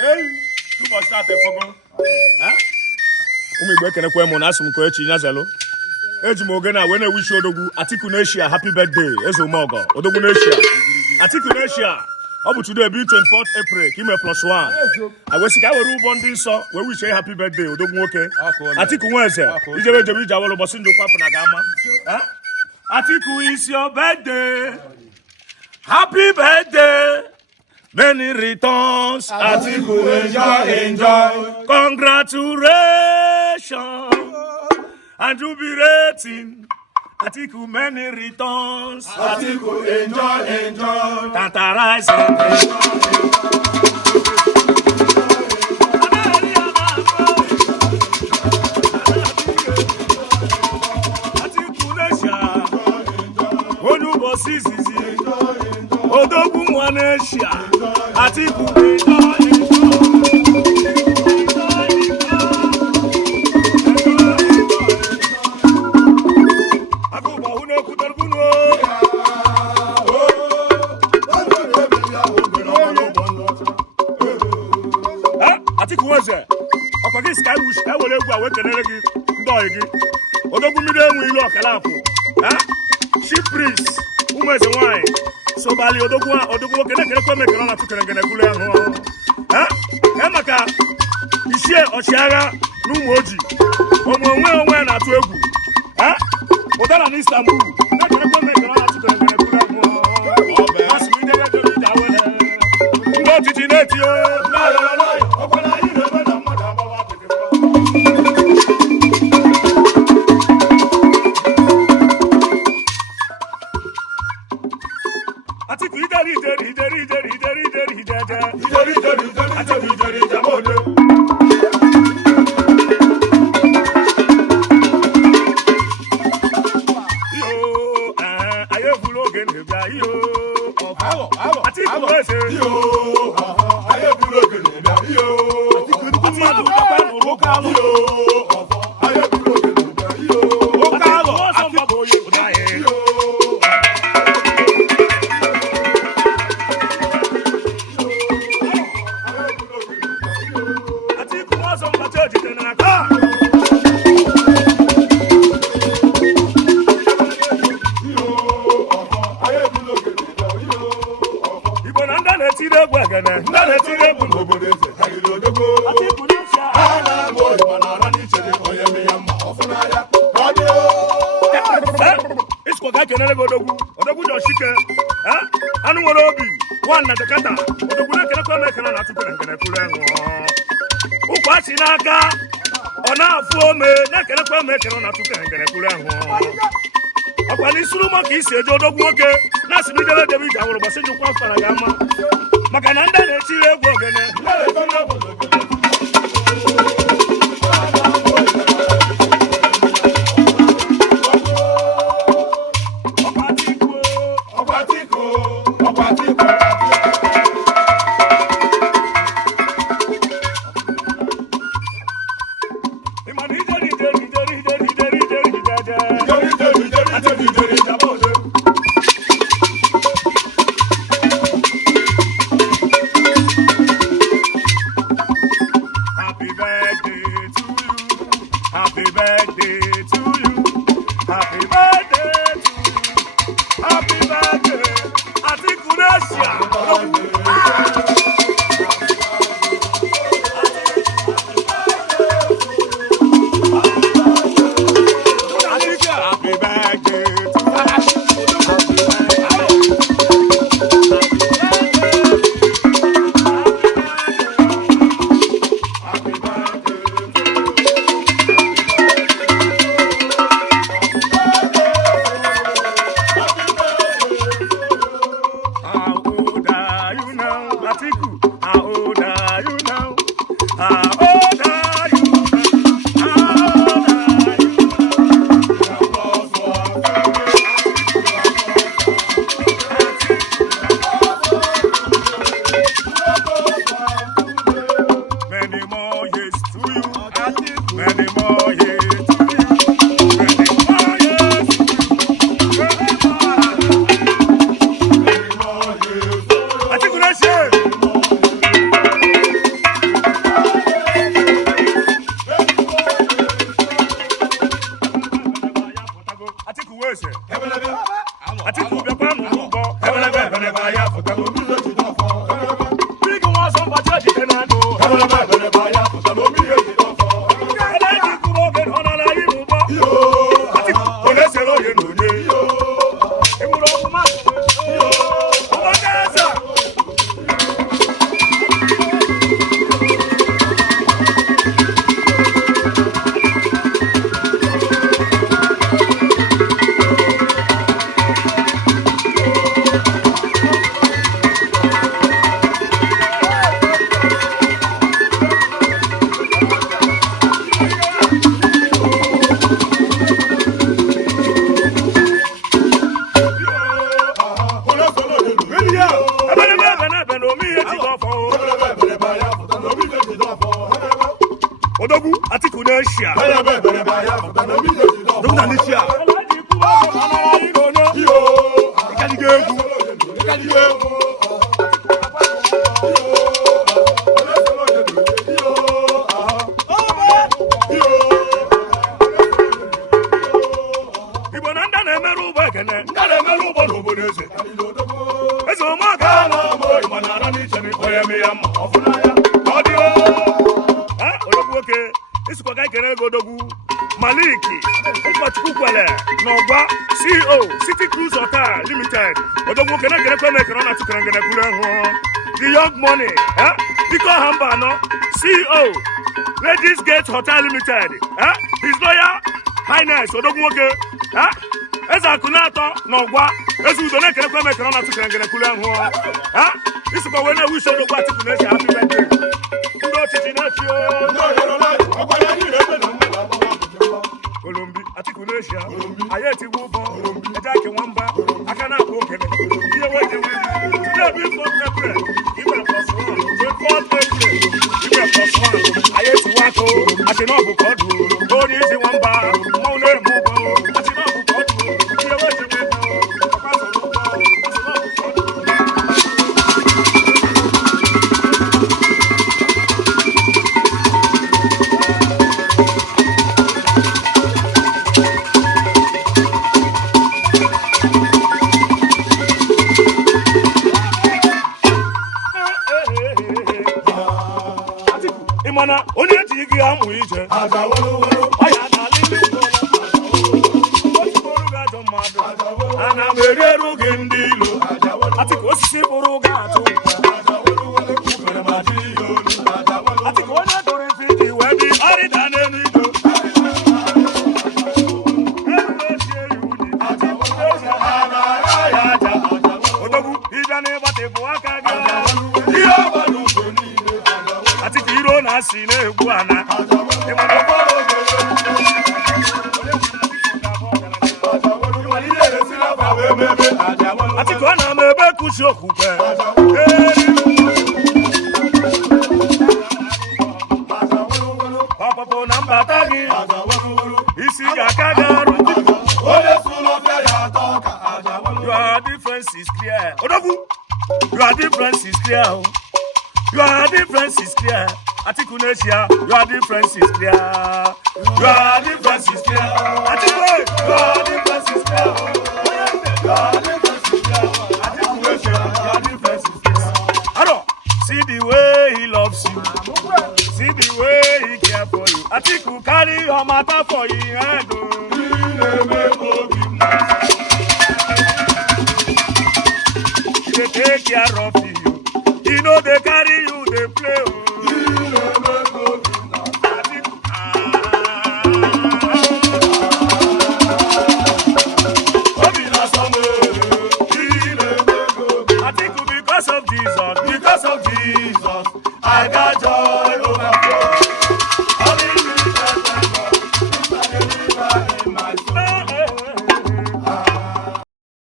Hey, too much start fogo. Huh? Umi gbe kene kwa mo na asum ko echi nyazelo. Eji mo oge na we na wish Odogwu Atiku Nation happy birthday. Ezo mogo. Odogwu Nation. Atiku Nation. Ọ bụ today be 24th April kime +1. Agwesika we ru bonding so we wish you happy birthday Odogwu nwoke. Atiku Nweze. Ijebe jebe ija wolo bosi njo kwapu na gama. Huh? Atiku is your birthday. Happy birthday. Many returns. Atiku enjoy. Congratulations. And jubilating. Atiku many returns. Atiku enjoy. Tantalizing. Atiku Nation. Olubo sisi. Odogwu Nwanesia. Atiku enjoy. Atiku Nweze ọkọgị sky wish ka were egwu a wee kelere gị ndị ọyị gị Odogwu mmiri enwe ilu ọkala afọ chief priest ụmụeze nwanyị sobali Odogwu nwoke na-ekelekwa mekere ọ na-atụkere ngene kwulu ahụ maka ichie ọchịagha na ụmụ oji onwe na-atụ egwu ụdara na Istanbul na-ekelekwa mekere ọ na-atụkere ngene kwulu ahụ ndị ojiji na-eti Atiku ijeri jamode. Yo, aye bulo gene bia yo. Atiku Nweze. Yo, aye bulo gene bia yo. Amadu papa no lokalo. Yo, aye bulo gene bia yo. Lokalo Atiku yo dae. Odogwu Joshike anu nwere obi nwanna dekata Odogwu na-ekelekwa mekana na atụkere ngene kwuru enwu ụkwachi n'aka ọ na-afụ ome na-ekelekwa mekana na atụkere ngene kwuru enwu ọkwa n'isuru maka isi eje Odogwu nwoke na-asị n'ijere debe ije awụrụ gbasị njikwa fara ya mma maka na ndị na-etiri egwu ogene Happy birthday to you. Happy birthday to you. Happy birthday. Atiku Nation. Happy birthday to Atiku Nation. n'eshia. Odogwu na n'eshia. Iyo. Ịkadigo egwu. Ịkadigo egwu. Igbo na ndị na-emerụ ụgbọ ekene. Ndị na-emerụ ụgbọ n'obodo eze. Eze ụmụaka. Igbo na-ara n'iche n'ikpọ ya eme ya mma. Ọfụna ya. Ọ dị o. Odogwu nwoke isikwa ka ikere ego odogwu Maliki ụkọchukwu kwere n'ọgwa CEO City Cruise Hotel Limited. Odogwu nwoke na-ekerekwe m ekere ọ na-atụkere ngene kwuru ehụ The Young Money biko ọha mba anọ CEO Ladies Gate Hotel Limited His Royal Highness Odogwu nwoke eze akụ na-atọ n'ọgwa eze udo na-ekerekwe m ekere ọ na-atụkere ngene kwuru ehụ isikwa wee na-ewu isi odogwu Atiku na-eji happy birthday ndị ọchịchị na-achị Olombi Atiku n'eshia anyị etiwu ụbọ eje ake nwamba aka na-akpọ okene ihe weji today bụ 4th April Igwe +1 anyị etiwu akụ achị na ọbụ ka ọ dụ onye isi nwamba mmanwụ na-eme ụgbọ achị na ọbụ ka ọ dụ ihe weji mana onye ji gị amụ ije Aja wolowolo. ọya n'ala ndị osikpụrụ gị ajọ mmadụ ana m erieru gị ndị ilo Aja wolowolo. Atiku osisi bụrụ gị atụ Aja wolowolo. Ikwere ma ji ihe olu. Aja wolowolo. Atiku onye dụrụ isi ji wee dị ọrịda n'elu ido eruechie ya unyi Aja wolowolo. Ana ya ya aja. Aja wolowolo. odogwu ịbịa n'ịgbatịpụ aka gị Ihe ọgbara ugo niile. Aja wolowolo. Atiku iro na-asị na-egbu ana Aja wolowolo. Ọgbara ugo niile. Atiku ọ na-ama ebe kusi okwukwe ọpụpụ na mbata gị isi ga-aka gị arụ your difference is clear odogwu your difference is clear your difference is clear Atiku n'eshia your difference is clear your difference is clear Atiku your difference is clear see the way he loves you. See the way he cares for you. Atiku carry your matter for him head. He dey take care of you. He know they carry you, they play. Atiku because of Jesus, I got joy.